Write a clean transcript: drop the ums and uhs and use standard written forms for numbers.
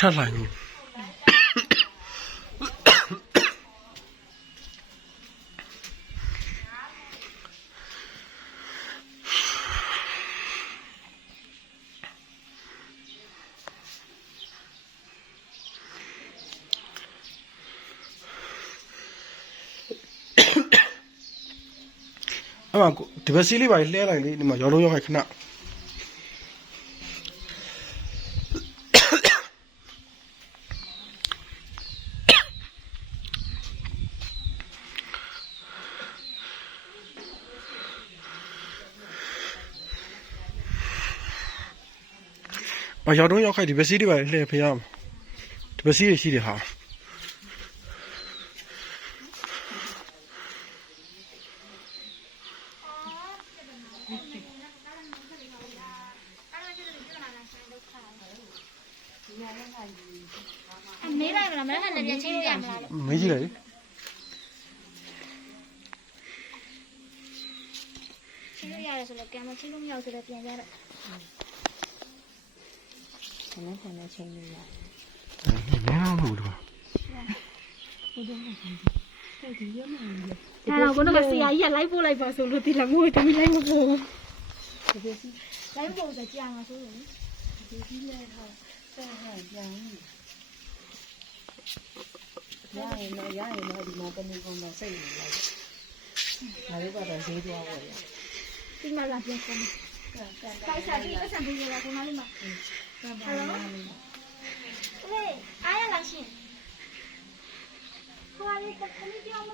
ထက်လိုက်ဘူးအဲ့မှာဒီဘက်စီးလေးပါလှဲလိုက်လေဒီမှာရောလုံးရောက်ခိုက်ခဏရောက်တော့ရောက်ခိုက်ဒီဘက်စီးတွေပါလှဲဖျားဒီဘက်စီးတွေရှိတယ်ဟာမေးလိုက်မလားမလားလည်းပြန်ချင်းလို့ရမလားလို့မေးကြည့်လိုက်ချင်းလို့ရတယ်ဆိုတော့ကံမချင်းလို့မရဆိုတော့ပြန်ရတော့ခဏခဏချင်းလို့ရမင်းတော့မဟုတ်ဘူးဒါတော့ကတော့ဆရာကြီးကလိုက်ပို့လိုက်ပါဆိုလို့ဒီလာငိုတမီလိုက်မပို့လိုက်ပို့ဆိုကြာမှာဆိုလို့ဒီကြီးနဲ့ဟာဆက်ဟန်ပြန်ရရင်တော့ဒီမှာတမီကုန်တော့စိတ်နေလိုက်ဒါလေးကတော့ဈေးသွားပါရဲ့ဒီမှာလာပြန်ကုန်တိုက်စားပြီးဆက်ဆံပြီးရတာခုနလေးမှာဟယ်လိုဟေးအားရလားရှင်ဟိုလေးကတမီပြောမ